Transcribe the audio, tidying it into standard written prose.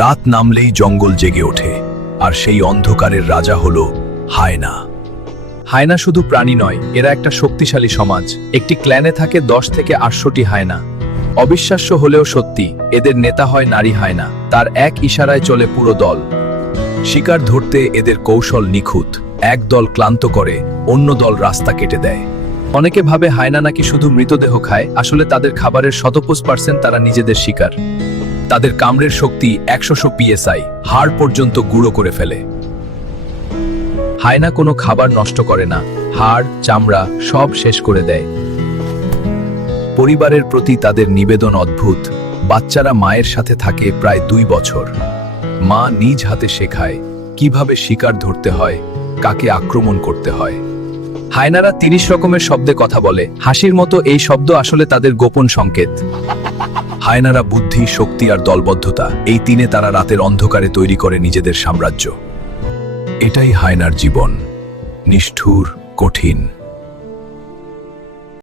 রাত নামলেই জঙ্গল জেগে ওঠে, আর সেই অন্ধকারের রাজা হলো হায়না। হায়না শুধু প্রাণী নয়, এরা একটা শক্তিশালী সমাজ। একটি ক্ল্যানে থাকে 10 থেকে 800টি হায়না। অবিশ্বাস্য হলেও সত্যি, এদের নেতা হয় নারী হায়না। তার এক ইশারায় চলে পুরো দল। শিকার ধরতে এদের কৌশল নিখুঁত। এক দল ক্লান্ত করে, অন্য দল রাস্তা কেটে দেয়। অনেকে ভাবে হায়না নাকি শুধু মৃতদেহ খায়, আসলে তাদের খাবারের 125% তারা নিজেদের শিকার। তাদের কামড়ের শক্তি 100 PSI, হাড় পর্যন্ত গুঁড়ো করে ফেলে। হায়না কোনো খাবার নষ্ট করে না, হাড় চামড়া সব শেষ করে দেয়। পরিবারের প্রতি তাদের নিবেদন অদ্ভুত। বাচ্চারা মায়ের সাথে থাকে প্রায় 2 বছর। মা নিজ হাতে শেখায় কিভাবে শিকার ধরতে হয়, কাকে আক্রমণ করতে হয়। হায়নারা 30 রকমের শব্দে কথা বলে। হাসির মতো এই শব্দ আসলে তাদের গোপন সংকেত। হায়নারা বুদ্ধি, শক্তি আর দলবদ্ধতা, এই তিনে তারা রাতের অন্ধকারে তৈরি করে নিজেদের সাম্রাজ্য। এটাই হায়নার জীবন, নিষ্ঠুর, কঠিন,